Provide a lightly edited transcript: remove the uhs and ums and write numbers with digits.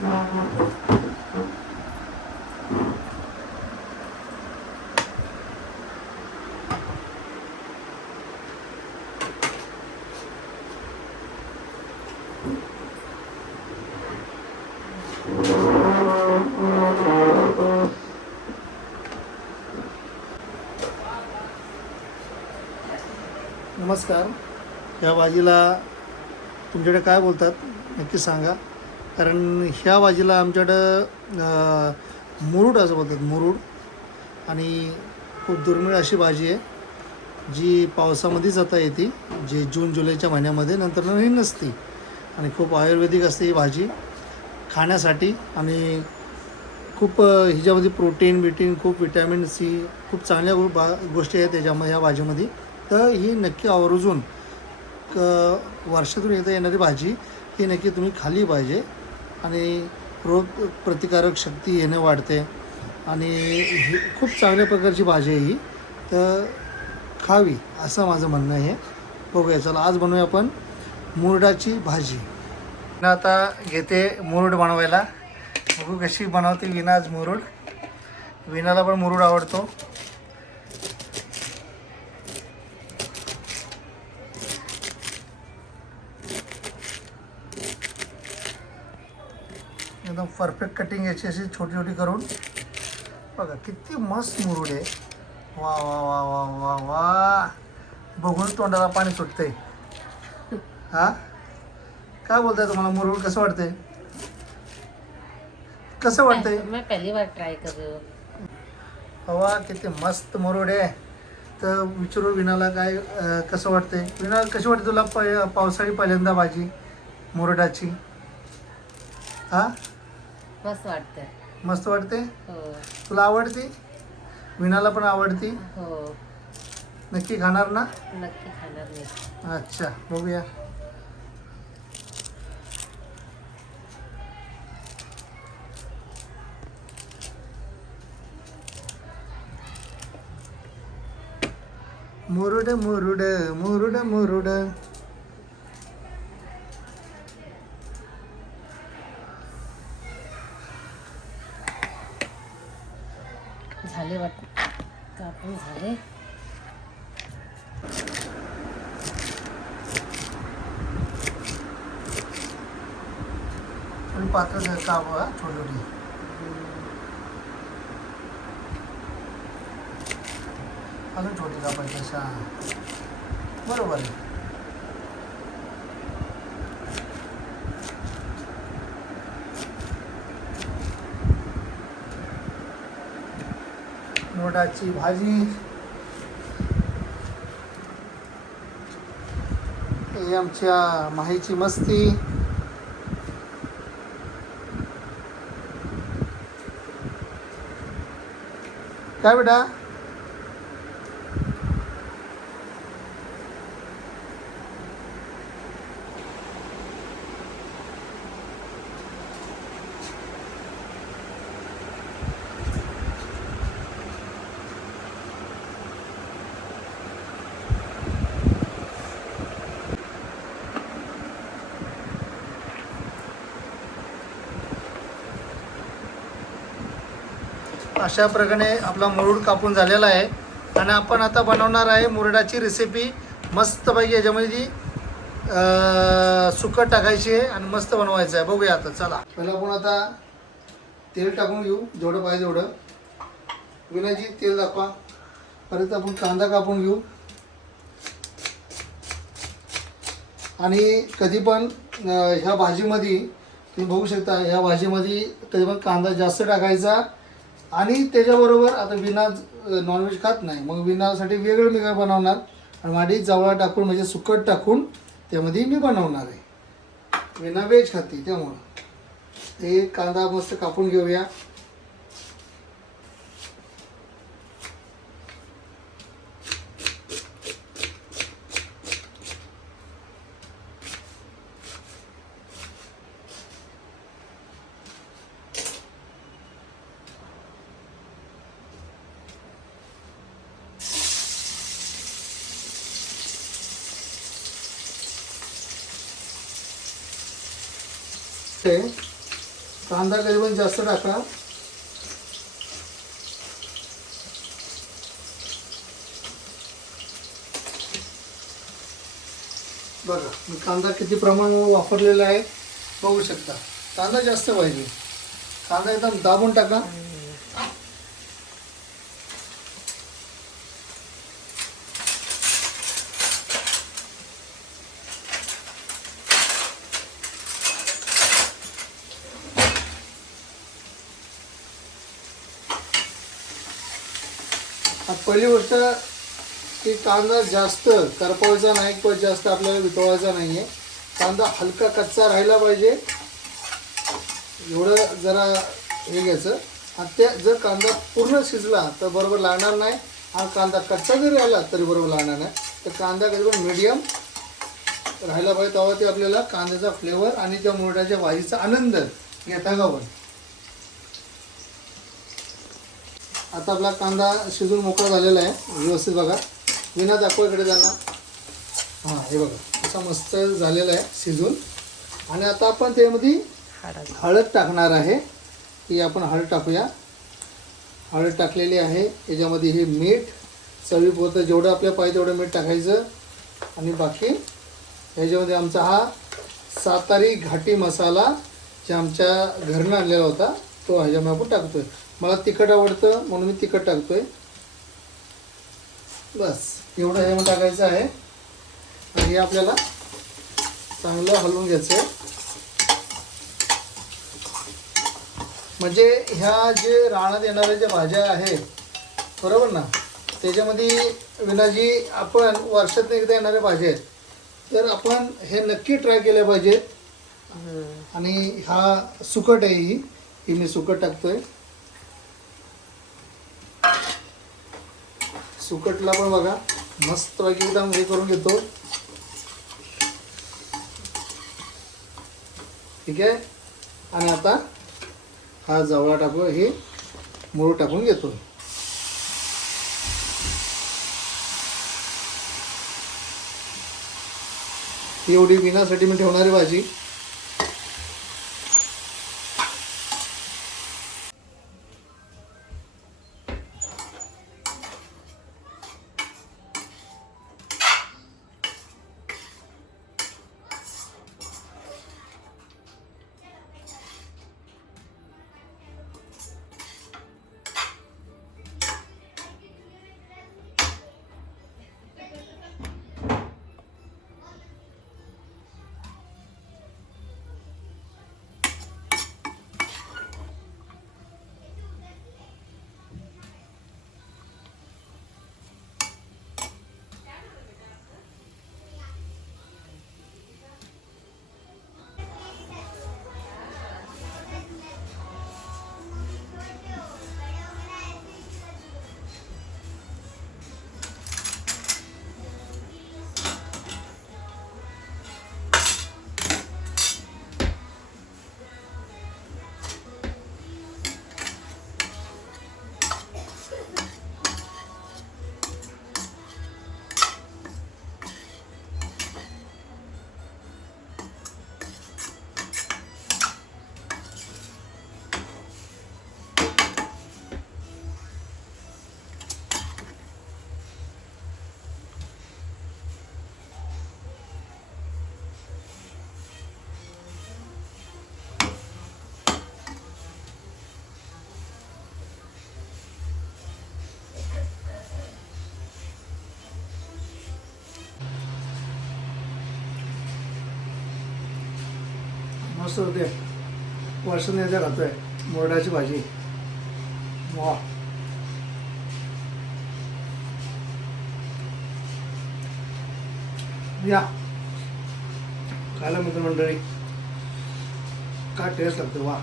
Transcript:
नमस्कार. ह्या भाजीला तुमच्याकडे काय बोलतात नक्की सांगा, कारण ह्या भाजीला आमच्याकडं मुरुड असं बोलतात, मुरुड. आणि खूप दुर्मिळ अशी भाजी आहे जी पावसामध्येच आता येते, जी जून जुलैच्या महिन्यामध्ये, नंतर ही नसते. आणि खूप आयुर्वेदिक असते ही भाजी खाण्यासाठी. आणि खूप हिच्यामध्ये प्रोटीन बिटीन, खूप विटॅमिन सी, खूप चांगल्या गोष्टी आहेत त्याच्यामध्ये ह्या भाजीमध्ये. तर ही नक्की आवर्जून वर्षातून एकदा येणारी भाजी ही नक्की तुम्ही खाल्ली पाहिजे. आणि रोग प्रतिकारक शक्ती येणे वाढते. आणि ही खूप चांगल्या प्रकारची भाजी आहे ही, तर खावी असं माझं म्हणणं आहे. बघूया, चला आज बनवूया आपण मुरडाची भाजी. विना आता घेते मुरुड बनवायला. बघू कशी बनवते विना आज मुरुड. विनाला पण मुरुड आवडतो. एकदम परफेक्ट कटिंग याची अशी छोटी छोटी करून. बघा किती मस्त मुरुड आहे. वा वा वा वा वा वा, बघून तोंडाला पाणी सुटतंय. हा, काय बोलताय तुम्हाला? मुरुड कसं वाटतंय? कसं वाटतंय? मैं पहली बार ट्राई कर रही हूँ. वा किती मस्त मुरुड आहे. तर विचारू विनाला काय कसं वाटतंय. विना कशी वाटते तुला पावसाळी पहिल्यांदा भाजी मुरडाची? हा, मस्त वाटतंय. मस्त वाटते. हो तुला आवडते? विनाला पण आवडते. हो, नक्की खाणार ना? नक्की खाणार नाही. अच्छा, बघूया. मुरुड मुरुड मुरुड मुरुड. झाले वाटत आपण झाले. आणि पात्र काप छोटी. अजून छोटी कापायची अशा. बरोबर आहे. मुरडाची भाजी ही आमच्या माहीची मस्ती. काय बेटा? अशा प्रकारे आपला मुरुड कापून झालेला आहे. आणि आपण आता बनवणार आहे मुरडाची रेसिपी. मस्तपैकी याच्यामध्ये सुकट टाकायची आहे आणि मस्त बनवायचं आहे. बघूया आता, चला. पहिलं आपण आता तेल टाकून घेऊ, जेवढं पाहिजे तेवढं. विनाजी तेल दाखवा. परत आपण कांदा कापून घेऊ. आणि कधी पण ह्या भाजीमध्ये तुम्ही बघू शकता, ह्या भाजीमध्ये कधी पण कांदा जास्त टाकायचा. आणि त्याच्याबरोबर आता विना नॉनव्हेज खात नाही, मग विनासाठी वेगळं मी काय बनवणार. आणि माडी जवळ टाकून म्हणजे सुकट टाकून त्यामध्ये मी बनवणार आहे. विना व्हेज खाते, त्यामुळं ते कांदा मस्त कापून घेऊया. कांदा कधी पण जास्त टाका. बघा मी कांदा किती प्रमाण वापरलेला आहे बघू शकता. कांदा जास्त पाहिजे. कांदा एकदम दाबून टाका. पहिली गोष्ट की कांदा जास्त करपवायचा नाही किंवा जास्त आपल्याला वितळवायचा नाही आहे. कांदा हलका कच्चा राहिला पाहिजे एवढं जरा हे घ्यायचं. आणि ते जर कांदा पूर्ण शिजला तर बरोबर लागणार नाही आणि कांदा कच्चा जरी राहिला तरी बरोबर लागणार नाही. तर कांदा कधी पण मीडियम राहिला पाहिजे तेव्हा ते आपल्याला कांद्याचा फ्लेवर आणि त्या मुरड्याच्या भाजीचा आनंद घेता गावं. आता आपला कांदा शिजून मोकळा झालेला आहे व्यवस्थित. बघा विना दाखवा इकडे त्यांना. हां हे बघा असा मस्त झालेला आहे शिजून. आणि आता आपण त्यामध्ये हळद टाकणार आहे. ती आपण हळद टाकूया. हळद टाकलेली आहे. याच्यामध्ये हे मीठ चवीपुरतं जेवढं आपल्या पाहिजे तेवढं मीठ टाकायचं. आणि बाकी ह्याच्यामध्ये आमचा हा सातारी घाटी मसाला जे आमच्या घरनं आणलेला होता तो ह्याच्यामध्ये आपण टाकतोय. मला तिखट आवडतं म्हणून मी तिखट टाकतोय. बस एवढं हे टाकायचं आहे. आणि हे आपल्याला चांगलं हलवून घ्यायचं आहे. म्हणजे ह्या जे रानात येणाऱ्या ज्या भाज्या आहेत बरोबर ना त्याच्यामध्ये विनाजी आपण वर्षातून एकदा येणाऱ्या भाज्या आहेत तर आपण हे नक्की ट्राय केल्या पाहिजेत. आणि हा सुकट आहे ही मी सुकट टाकतोय. सुकटला पण बघा मस्तपैकी एकदम हे करून घेतो. ठीक आहे. आणि आता हा जवळा टाकू हे मूळ टाकून घेतो. ही एवढी विनासाठी मी ठेवणारी भाजी. मस्त होते. वर्षाने एकदा खातोय मुरडाची भाजी. वा या खायला मित्र मंडळी काय टेस्ट लागते. वा